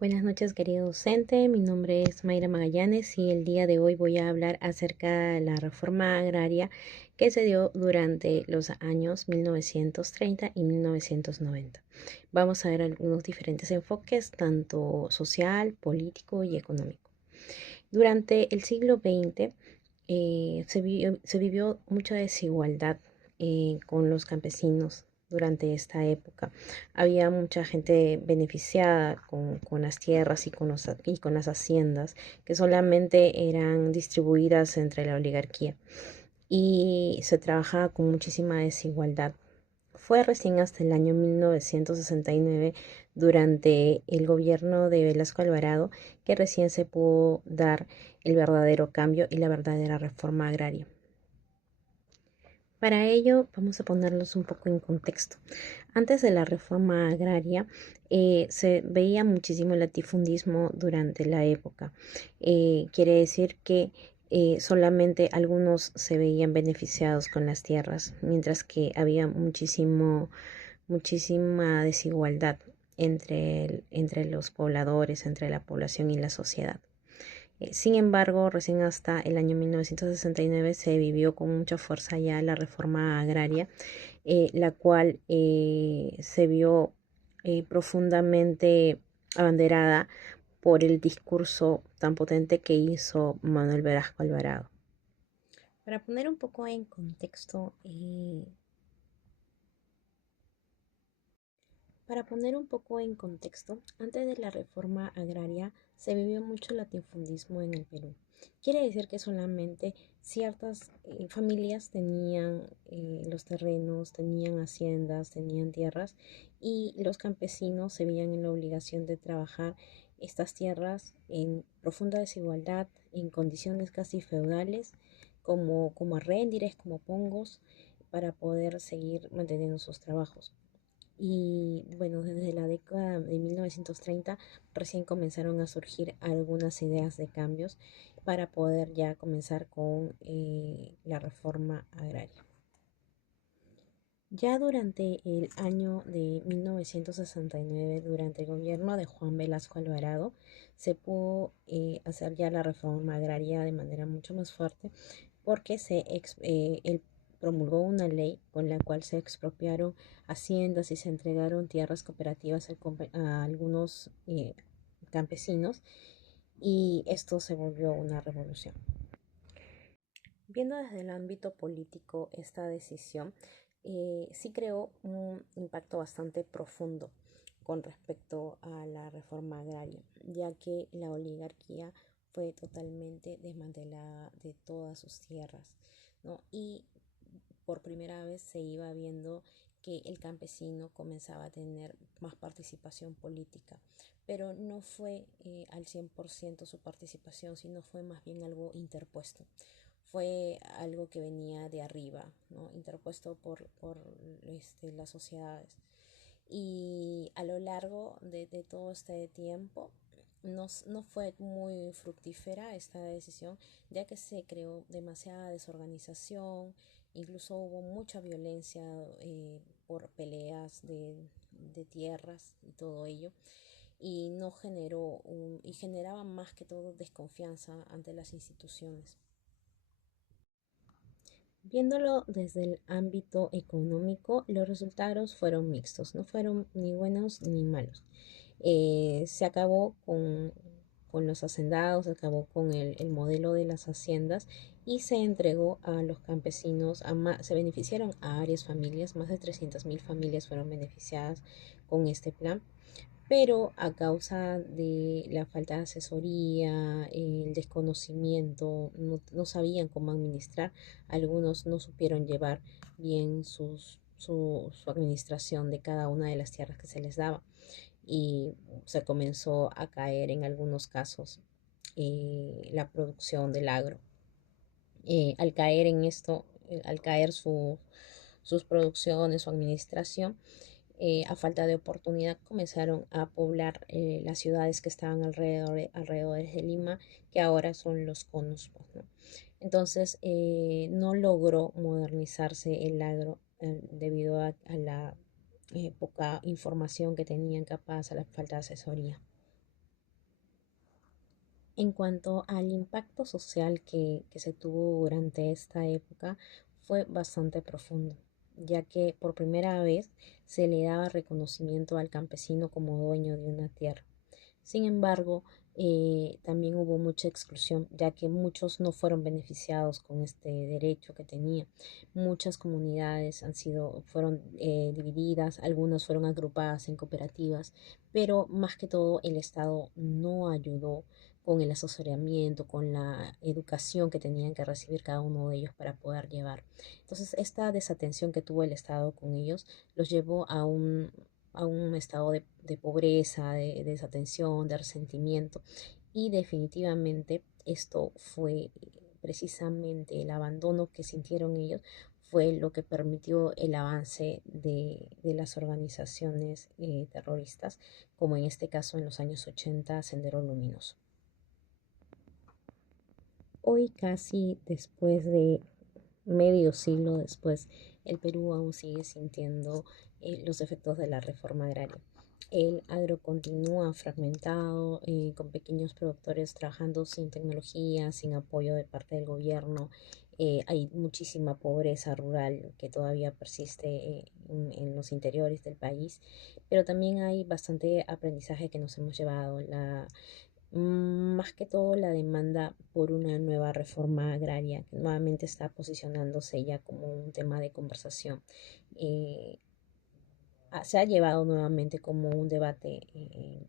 Buenas noches, querido docente. Mi nombre es Mayra Magallanes y el día de hoy voy a hablar acerca de la reforma agraria que se dio durante los años 1930 y 1990. Vamos a ver algunos diferentes enfoques, tanto social, político y económico. Durante el siglo XX se vivió mucha desigualdad con los campesinos durante esta época. Había mucha gente beneficiada con las tierras y con las haciendas que solamente eran distribuidas entre la oligarquía y se trabajaba con muchísima desigualdad. Fue recién hasta el año 1969, durante el gobierno de Velasco Alvarado, que recién se pudo dar el verdadero cambio y la verdadera reforma agraria. Para ello, vamos a ponerlos un poco en contexto. Antes de la reforma agraria, se veía muchísimo el latifundismo durante la época. Quiere decir que solamente algunos se veían beneficiados con las tierras, mientras que había muchísima desigualdad entre los pobladores, entre la población y la sociedad. Sin embargo, recién hasta el año 1969 se vivió con mucha fuerza ya la reforma agraria, la cual se vio profundamente abanderada por el discurso tan potente que hizo Manuel Velasco Alvarado. Para poner un poco en contexto, antes de la reforma agraria se vivió mucho latifundismo en el Perú. Quiere decir que solamente ciertas familias tenían los terrenos, tenían haciendas, tenían tierras, y los campesinos se veían en la obligación de trabajar estas tierras en profunda desigualdad, en condiciones casi feudales, como arréndires, como pongos, para poder seguir manteniendo sus trabajos. Y bueno, desde la década de 1930 recién comenzaron a surgir algunas ideas de cambios para poder ya comenzar con la reforma agraria. Ya durante el año de 1969, durante el gobierno de Juan Velasco Alvarado, se pudo hacer ya la reforma agraria de manera mucho más fuerte, porque él promulgó una ley con la cual se expropiaron haciendas y se entregaron tierras cooperativas a algunos campesinos, y esto se volvió una revolución. Viendo desde el ámbito político esta decisión, sí creó un impacto bastante profundo con respecto a la reforma agraria, ya que la oligarquía fue totalmente desmantelada de todas sus tierras, ¿no? Y por primera vez se iba viendo que el campesino comenzaba a tener más participación política, pero no fue al 100% su participación, sino fue más bien algo interpuesto. Fue algo que venía de arriba, ¿no? Interpuesto por las sociedades. Y a lo largo de todo este tiempo no fue muy fructífera esta decisión, ya que se creó demasiada desorganización, incluso hubo mucha violencia por peleas de tierras y todo ello, y no y generaba más que todo desconfianza ante las instituciones. Viéndolo desde el ámbito económico, los resultados fueron mixtos, no fueron ni buenos ni malos. Se acabó con los hacendados, se acabó con el modelo de las haciendas, y se entregó a los campesinos, se beneficiaron a varias familias, más de 300.000 familias fueron beneficiadas con este plan, pero a causa de la falta de asesoría, el desconocimiento, no sabían cómo administrar. Algunos no supieron llevar bien su administración de cada una de las tierras que se les daba, y se comenzó a caer en algunos casos la producción del agro. Al caer en esto, al caer sus producciones, su administración, a falta de oportunidad comenzaron a poblar las ciudades que estaban alrededor de Lima, que ahora son los conos, pues, ¿no? Entonces no logró modernizarse el agro debido a la poca información que tenían capaz, a la falta de asesoría. En cuanto al impacto social que se tuvo durante esta época, fue bastante profundo, ya que por primera vez se le daba reconocimiento al campesino como dueño de una tierra. Sin embargo, también hubo mucha exclusión, ya que muchos no fueron beneficiados con este derecho que tenía. Muchas comunidades fueron divididas, algunas fueron agrupadas en cooperativas, pero más que todo el Estado no ayudó con el asesoramiento, con la educación que tenían que recibir cada uno de ellos para poder llevar. Entonces, esta desatención que tuvo el Estado con ellos los llevó a un estado de pobreza, de desatención, de resentimiento. Y definitivamente esto fue precisamente el abandono que sintieron ellos, fue lo que permitió el avance de las organizaciones terroristas, como en este caso en los años 80 Sendero Luminoso. Hoy, casi después de medio siglo después, el Perú aún sigue sintiendo los efectos de la reforma agraria. El agro continúa fragmentado, con pequeños productores trabajando sin tecnología, sin apoyo de parte del gobierno. Hay muchísima pobreza rural que todavía persiste en los interiores del país, pero también hay bastante aprendizaje que nos hemos llevado. Más que todo la demanda por una nueva reforma agraria que nuevamente está posicionándose ya como un tema de conversación. Eh, Se ha llevado nuevamente como un debate,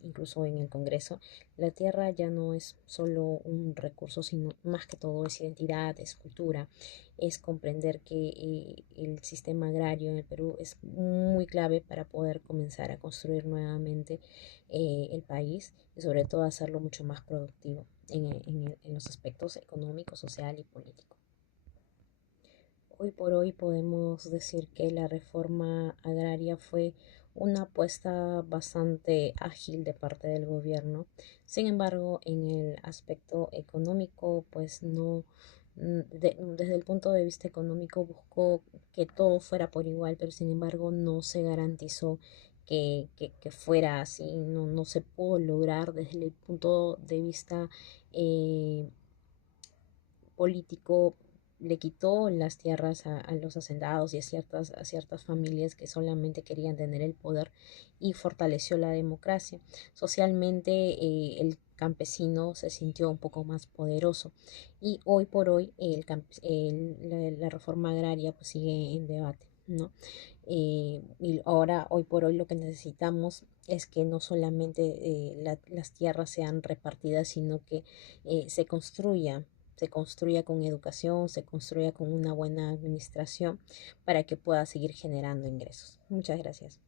incluso en el Congreso. La tierra ya no es solo un recurso, sino más que todo es identidad, es cultura, es comprender que el sistema agrario en el Perú es muy clave para poder comenzar a construir nuevamente el país y sobre todo hacerlo mucho más productivo en los aspectos económico, social y político. Hoy por hoy podemos decir que la reforma agraria fue una apuesta bastante ágil de parte del gobierno. Sin embargo, en el aspecto económico, pues no, desde el punto de vista económico buscó que todo fuera por igual, pero sin embargo no se garantizó que fuera así, no se pudo lograr desde el punto de vista eh, político. Le quitó las tierras a los hacendados y a ciertas familias que solamente querían tener el poder y fortaleció la democracia. Socialmente, el campesino se sintió un poco más poderoso y hoy por hoy la reforma agraria pues sigue en debate, ¿no? Y ahora, hoy por hoy, lo que necesitamos es que no solamente las tierras sean repartidas, sino que se construya con educación, se construya con una buena administración para que pueda seguir generando ingresos. Muchas gracias.